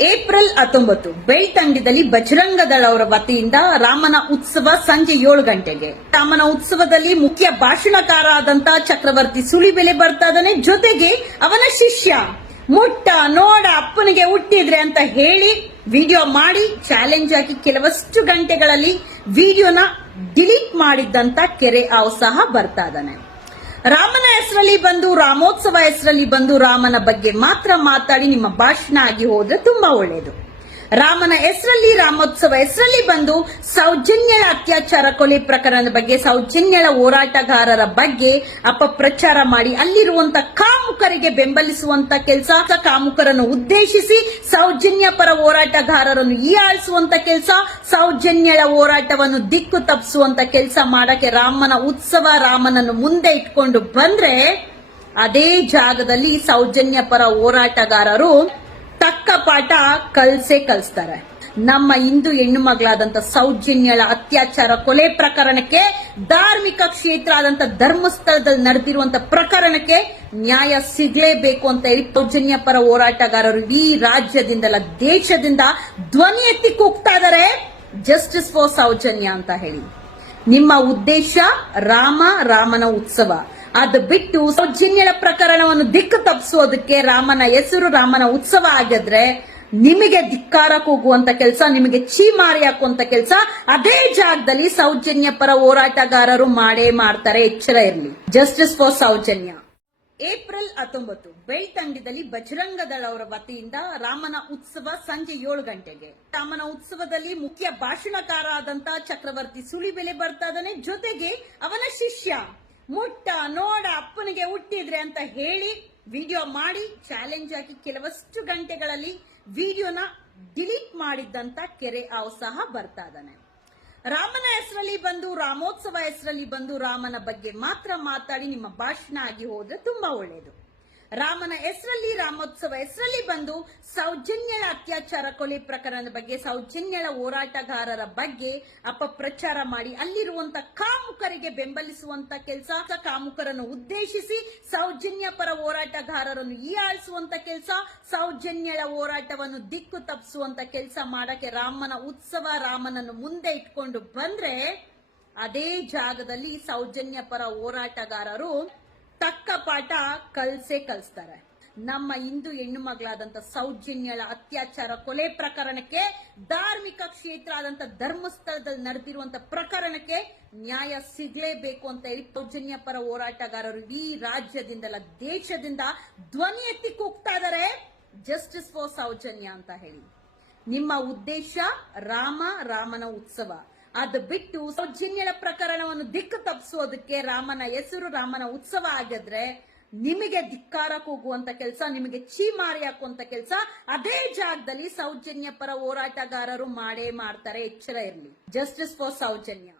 April ಹತ್ತೊಂಬತ್ತು ಬೆಳ್ತಂಡಿದಲ್ಲಿ ಬಜರಂಗ ದಳ ಅವರ ವತಿಯಿಂದ ರಾಮನ ಉತ್ಸವ ಸಂಜೆ ಏಳು ಗಂಟೆಗೆ. ರಾಮನ ಉತ್ಸವದಲ್ಲಿ ಮುಖ್ಯ ಭಾಷಣಕಾರ ಆದಂತ ಚಕ್ರವರ್ತಿ ಸುಳಿಬೆಲೆ ಬರ್ತಾ ಇದ್ದಾನೆ ಜೊತೆಗೆ ಅವನ ಶಿಷ್ಯ. ಮುಟ್ಟ, ನೋಡ, ಅಪ್ಪನಿಗೆ ಹುಟ್ಟಿದ್ರೆ ಅಂತ ಹೇಳಿ ವಿಡಿಯೋ ಮಾಡಿ ಚಾಲೆಂಜ್ ಆಗಿ ಕೆಲವಷ್ಟು ಗಂಟೆಗಳಲ್ಲಿ ವಿಡಿಯೋನ ಡಿಲೀಟ್ ಮಾಡಿದ್ದಂತ ಕೆರೆ ಆವ್ ಸಹ ಬರ್ತಾ ಇದ್ದಾನೆ ರಾಮನ ಹೆಸರಲ್ಲಿ ಬಂದು, ರಾಮೋತ್ಸವ ಹೆಸರಲ್ಲಿ ಬಂದು ರಾಮನ ಬಗ್ಗೆ ಮಾತ್ರ ಮಾತಾಡಿ ನಿಮ್ಮ ಭಾಷಣ ಆಗಿ ಹೋದ್ರೆ ತುಂಬಾ ಒಳ್ಳೆಯದು ರಾಮನ ಹೆಸರಲ್ಲಿ ರಾಮೋತ್ಸವ ಹೆಸರಲ್ಲಿ ಬಂದು ಸೌಜನ್ಯಳ ಅತ್ಯಾಚಾರ ಕೊಲೆ ಪ್ರಕರಣದ ಬಗ್ಗೆ, ಸೌಜನ್ಯಳ ಹೋರಾಟಗಾರರ ಬಗ್ಗೆ ಅಪಪ್ರಚಾರ ಮಾಡಿ ಅಲ್ಲಿರುವಂತ ಕಾಮುಕರಿಗೆ ಬೆಂಬಲಿಸುವಂತ ಕೆಲಸ, ಕಾಮುಕರನ್ನು ಉದ್ದೇಶಿಸಿ ಸೌಜನ್ಯ ಪರ ಹೋರಾಟಗಾರರನ್ನು ಹೀಯಾಳಿಸುವಂತ ಕೆಲಸ, ಸೌಜನ್ಯಳ ಹೋರಾಟವನ್ನು ದಿಕ್ಕು ತಪ್ಪಿಸುವಂತ ಕೆಲಸ ಮಾಡಕ್ಕೆ ರಾಮನ ಉತ್ಸವ ರಾಮನನ್ನು ಮುಂದೆ ಇಟ್ಕೊಂಡು ಬಂದ್ರೆ, ಅದೇ ಜಾಗದಲ್ಲಿ ಸೌಜನ್ಯ ಪರ ಹೋರಾಟಗಾರರು ತಕ್ಕ ಪಾಠ ಕಲ್ಸೇ ಕಲಿಸ್ತಾರೆ. ನಮ್ಮ ಹಿಂದೂ ಹೆಣ್ಣು ಮಗಳಾದಂತ ಸೌಜನ್ಯಳ ಅತ್ಯಾಚಾರ ಕೊಲೆ ಪ್ರಕರಣಕ್ಕೆ, ಧಾರ್ಮಿಕ ಕ್ಷೇತ್ರ ಆದಂತ ಧರ್ಮಸ್ಥಳದಲ್ಲಿ ನಡೆದಿರುವಂತ ಪ್ರಕರಣಕ್ಕೆ ನ್ಯಾಯ ಸಿಗಲೇಬೇಕು ಅಂತ ಹೇಳಿ ಸೌಜನ್ಯ ಪರ ಹೋರಾಟಗಾರರು ಈ ರಾಜ್ಯದಿಂದಲ್ಲ ದೇಶದಿಂದ ಧ್ವನಿ ಎತ್ತಿ ಕೂಗ್ತಾ ಇದಾರೆ ಜಸ್ಟಿಸ್ ಫಾರ್ ಸೌಜನ್ಯ ಅಂತ ಹೇಳಿ. ನಿಮ್ಮ ಉದ್ದೇಶ ರಾಮ ರಾಮನ ಉತ್ಸವ. ಅದು ಬಿಟ್ಟು ಸೌಜನ್ಯಳ ಪ್ರಕರಣವನ್ನು ದಿಕ್ಕು ತಪ್ಪಿಸೋದಕ್ಕೆ ರಾಮನ ಹೆಸರು, ರಾಮನ ಉತ್ಸವ ಆಗಿದ್ರೆ ನಿಮಗೆ ಧಿಕ್ಕಾರ ಕೂಗುವಂತ ಕೆಲಸ, ನಿಮಗೆ ಚೀಮಾರಿ ಹಾಕುವಂತ ಕೆಲಸ ಅದೇ ಜಾಗದಲ್ಲಿ ಸೌಜನ್ಯ ಪರ ಹೋರಾಟಗಾರರು ಮಾಡೇ ಮಾಡ್ತಾರೆ. ಎಚ್ಚರ ಇರಲಿ. Justice for Soujanya. ಏಪ್ರಿಲ್ ಹತ್ತೊಂಬತ್ತು, ಬೆಳ್ತಂಡದಲ್ಲಿ ಬಜರಂಗ ದಳ ಅವರ ವತಿಯಿಂದ ರಾಮನ ಉತ್ಸವ ಸಂಜೆ ಏಳು ಗಂಟೆಗೆ. ರಾಮನ ಉತ್ಸವದಲ್ಲಿ ಮುಖ್ಯ ಭಾಷಣಕಾರ ಆದಂತ ಚಕ್ರವರ್ತಿ ಸುಳಿಬೆಲೆ ಬರ್ತಾ ಇದ್ದಾನೆ ಜೊತೆಗೆ ಅವನ ಶಿಷ್ಯ. ಮುಟ್ಟ, ನೋಡ, ಅಪ್ಪನಿಗೆ ಹುಟ್ಟಿದ್ರೆ ಅಂತ ಹೇಳಿ ವಿಡಿಯೋ ಮಾಡಿ ಚಾಲೆಂಜ್ ಆಗಿ ಕೆಲವಷ್ಟು ಗಂಟೆಗಳಲ್ಲಿ ವಿಡಿಯೋನ ಡಿಲೀಟ್ ಮಾಡಿದ್ದಂತ ಕೆರೆ ಆವ್ ಸಹ ಬರ್ತಾ ಇದ್ದಾನೆ. ರಾಮನ ಹೆಸರಲ್ಲಿ ಬಂದು, ರಾಮೋತ್ಸವ ಹೆಸರಲ್ಲಿ ಬಂದು ರಾಮನ ಬಗ್ಗೆ ಮಾತ್ರ ಮಾತಾಡಿ ನಿಮ್ಮ ಭಾಷಣ ಆಗಿ ಹೋದ್ರೆ ತುಂಬಾ ಒಳ್ಳೆಯದು ರಾಮನ ಹೆಸರಲ್ಲಿ ರಾಮೋತ್ಸವ ಹೆಸರಲ್ಲಿ ಬಂದು ಸೌಜನ್ಯಳ ಅತ್ಯಾಚಾರ ಕೊಲೆ ಪ್ರಕರಣದ ಬಗ್ಗೆ, ಸೌಜನ್ಯಳ ಹೋರಾಟಗಾರರ ಬಗ್ಗೆ ಅಪಪ್ರಚಾರ ಮಾಡಿ ಅಲ್ಲಿರುವಂತ ಕಾಮುಕರಿಗೆ ಬೆಂಬಲಿಸುವಂತ ಕೆಲಸ, ಕಾಮುಕರನ್ನು ಉದ್ದೇಶಿಸಿ ಸೌಜನ್ಯ ಪರ ಹೋರಾಟಗಾರರನ್ನು ಹೀಯಾಳಿಸುವಂತ ಕೆಲಸ, ಸೌಜನ್ಯಳ ಹೋರಾಟವನ್ನು ದಿಕ್ಕು ತಪ್ಪಿಸುವಂತ ಕೆಲಸ ಮಾಡಕ್ಕೆ ರಾಮನ ಉತ್ಸವ ರಾಮನನ್ನು ಮುಂದೆ ಇಟ್ಕೊಂಡು ಬಂದ್ರೆ, ಅದೇ ಜಾಗದಲ್ಲಿ ಸೌಜನ್ಯ ಪರ ಹೋರಾಟಗಾರರು ತಕ್ಕ ಪಾಠ ಕಲ್ಸೇ ಕಲಿಸ್ತಾರೆ. ನಮ್ಮ ಹಿಂದೂ ಹೆಣ್ಣು ಮಗಳಾದಂತ ಸೌಜನ್ಯಳ ಅತ್ಯಾಚಾರ ಕೊಲೆ ಪ್ರಕರಣಕ್ಕೆ, ಧಾರ್ಮಿಕ ಕ್ಷೇತ್ರ ಆದಂತ ಧರ್ಮಸ್ಥಳದಲ್ಲಿ ನಡೆದಿರುವಂತ ಪ್ರಕರಣಕ್ಕೆ ನ್ಯಾಯ ಸಿಗಲೇಬೇಕು ಅಂತ ಹೇಳಿ ಸೌಜನ್ಯ ಪರ ಹೋರಾಟಗಾರರು ಇಡೀ ರಾಜ್ಯದಿಂದಲ್ಲ ದೇಶದಿಂದ ಧ್ವನಿ ಎತ್ತಿ ಕೂಗ್ತಾ ಜಸ್ಟಿಸ್ ಫಾರ್ ಸೌಜನ್ಯ ಅಂತ ಹೇಳಿ. ನಿಮ್ಮ ಉದ್ದೇಶ ರಾಮ ರಾಮನ ಉತ್ಸವ. ಅದು ಬಿಟ್ಟು ಸೌಜನ್ಯಳ ಪ್ರಕರಣವನ್ನು ದಿಕ್ಕು ತಪ್ಪಿಸೋದಕ್ಕೆ ರಾಮನ ಹೆಸರು, ರಾಮನ ಉತ್ಸವ ಆಗಿದ್ರೆ ನಿಮಗೆ ಧಿಕ್ಕಾರ ಕೂಗುವಂತ ಕೆಲಸ, ನಿಮಗೆ ಚೀಮಾರಿ ಹಾಕುವಂತ ಕೆಲಸ, ಅದೇ ಜಾಗದಲ್ಲಿ ಸೌಜನ್ಯ ಪರ ಹೋರಾಟಗಾರರು ಮಾಡೇ ಮಾಡ್ತಾರೆ. ಎಚ್ಚರ ಇರಲಿ. Justice for Soujanya.